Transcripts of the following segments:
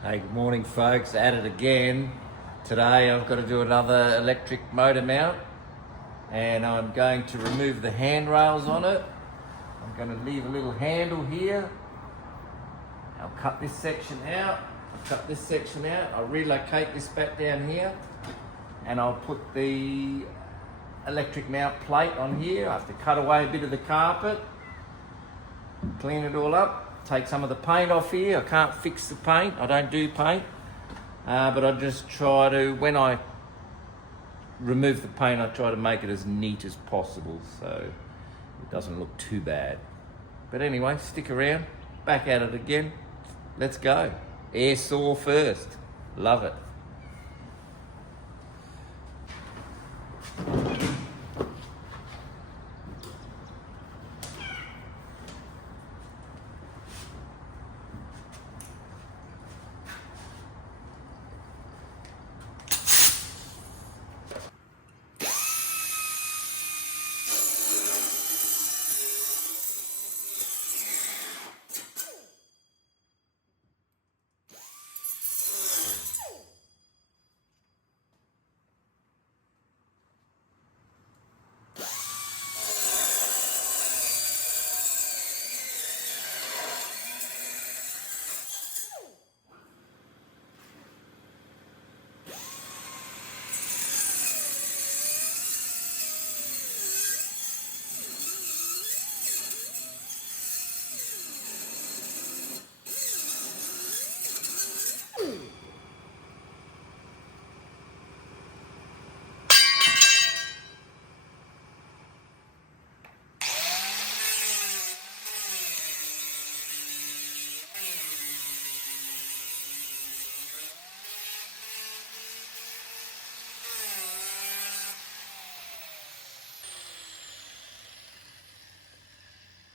Hey, good morning folks, at it again. Today I've got to do another electric motor mount and I'm going to remove the handrails on it. I'm going to leave a little handle here. I'll cut this section out. I'll relocate this back down here and I'll put the electric mount plate on here. I have to cut away a bit of the carpet, clean it all up, take some of the paint off here. I can't fix the paint, I don't do paint, but I just try to, when I remove the paint, I try to make it as neat as possible so it doesn't look too bad. But anyway, stick around, back at it again. Let's go. Air saw first, love it.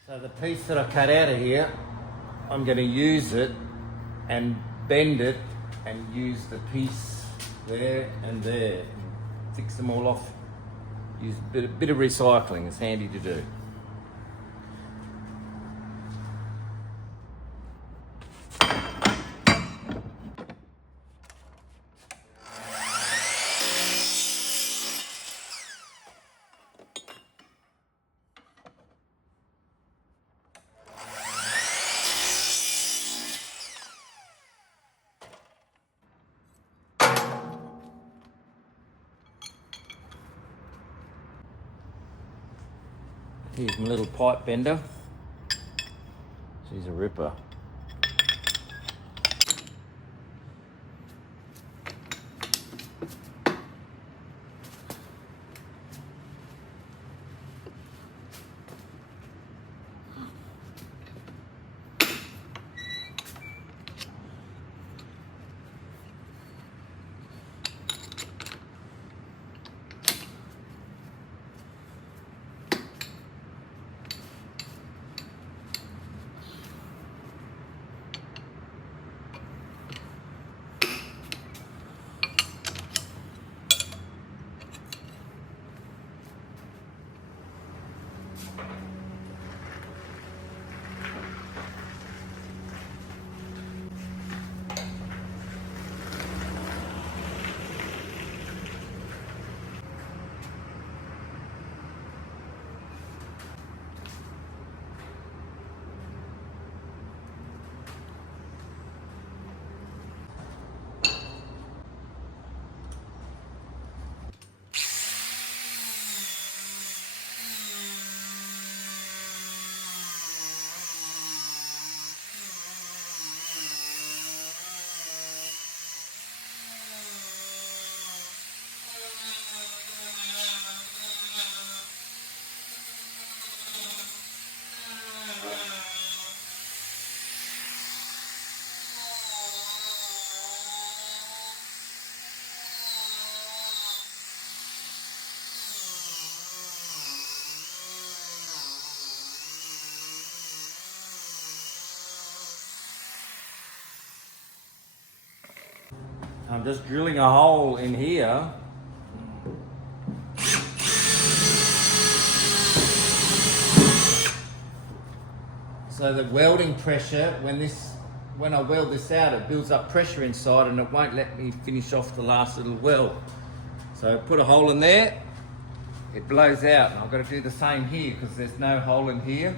So the piece that I cut out of here, I'm going to use it and bend it and use the piece there and there. Fix them all off. Use a bit of recycling, it's handy to do. Here's my little pipe bender. She's a ripper. I'm just drilling a hole in here. So the welding pressure, when this when I weld this out, it builds up pressure inside and it won't let me finish off the last little weld. So put a hole in there, it blows out, and I've got to do the same here because there's no hole in here.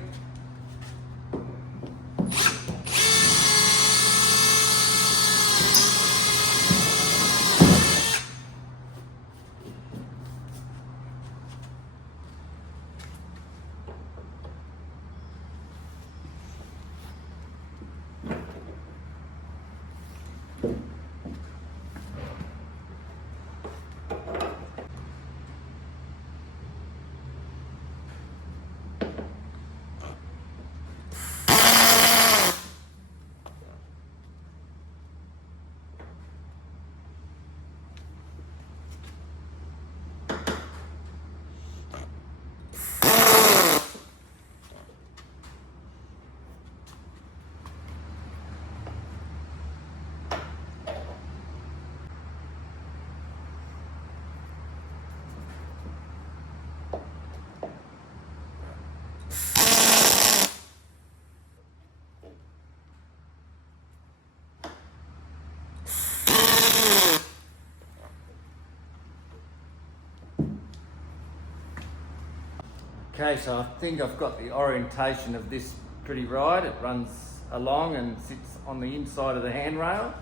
Okay, so I think I've got the orientation of this pretty right. It runs along and sits on the inside of the handrail.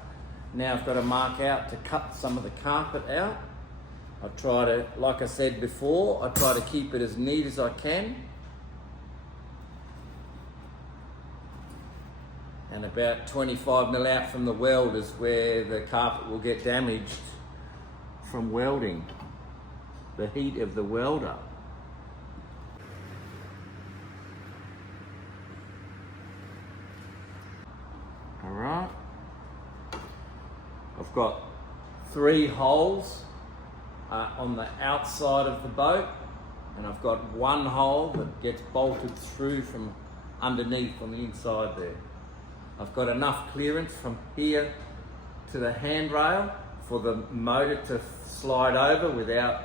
Now I've got to mark out to cut some of the carpet out. I try to, like I said before, I try to keep it as neat as I can. And about 25 mil out from the weld is where the carpet will get damaged from welding, the heat of the welder. Alright, I've got 3 holes on the outside of the boat, and I've got 1 hole that gets bolted through from underneath on the inside there. I've got enough clearance from here to the handrail for the motor to slide over without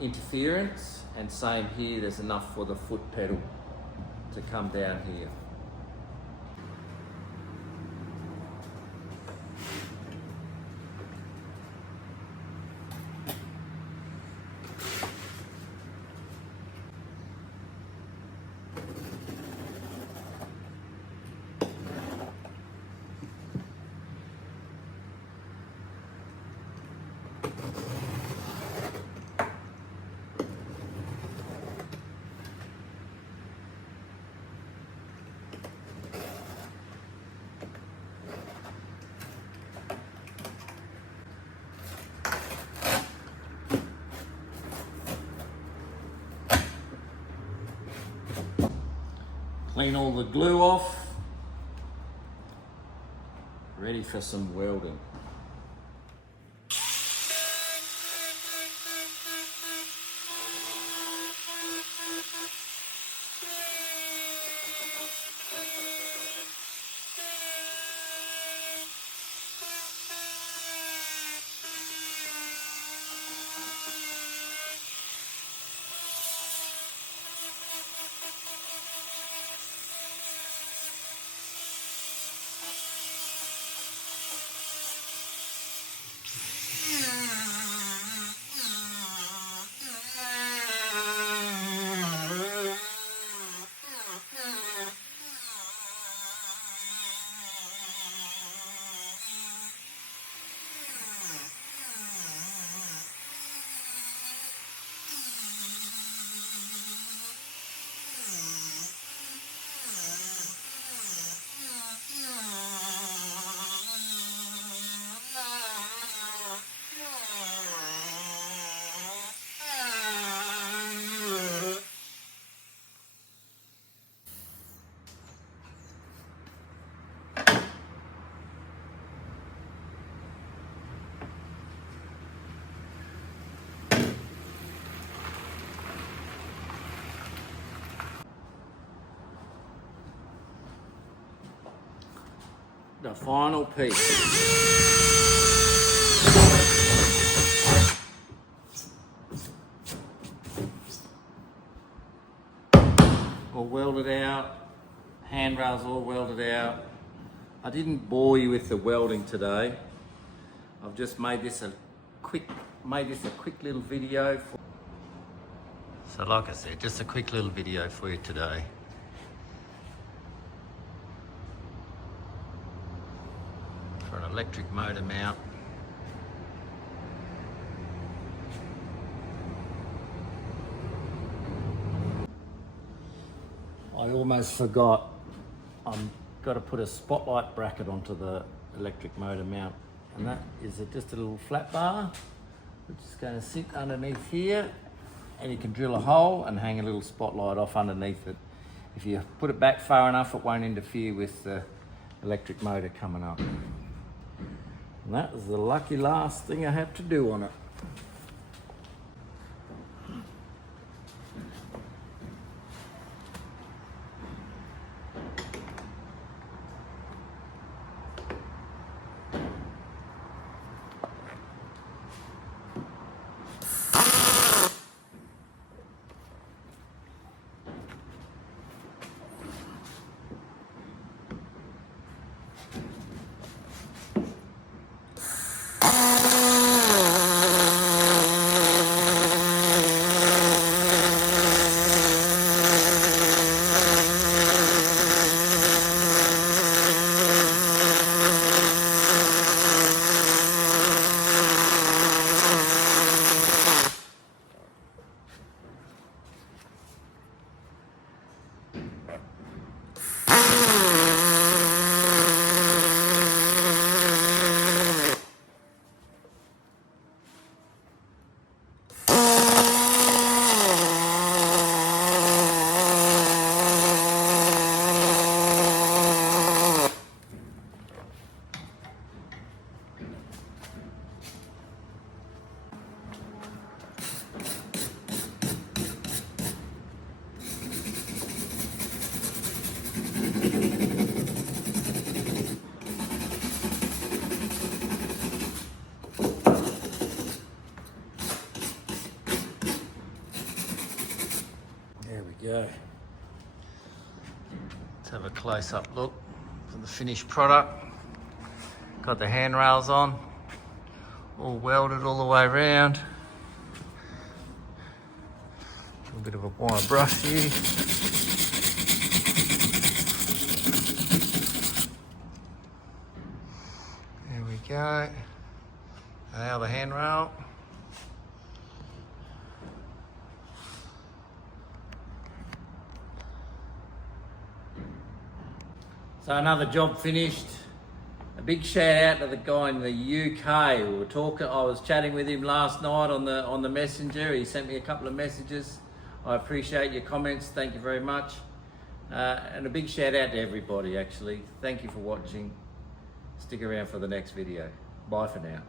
interference, and same here, there's enough for the foot pedal to come down here. Clean all the glue off, ready for some welding. The final piece. All welded out, handrails all welded out. I didn't bore you with the welding today. I've just made this a quick little video. So like I said, just a quick little video for you today. For an electric motor mount. I almost forgot, I've got to put a spotlight bracket onto the electric motor mount, and that is just a little flat bar which is going to sit underneath here, and you can drill a hole and hang a little spotlight off underneath it. If you put it back far enough, it won't interfere with the electric motor coming up. And that was the lucky last thing I had to do on it. There we go. Let's have a close-up look for the finished product. Got the handrails on, all welded all the way around. A little bit of a wire brush here. There we go. Now the handrail. So another job finished. A big shout out to the guy in the UK. We were talking. I was chatting with him last night on the messenger. He sent me a couple of messages. I appreciate your comments. Thank you very much. And a big shout out to everybody. Actually, thank you for watching. Stick around for the next video. Bye for now.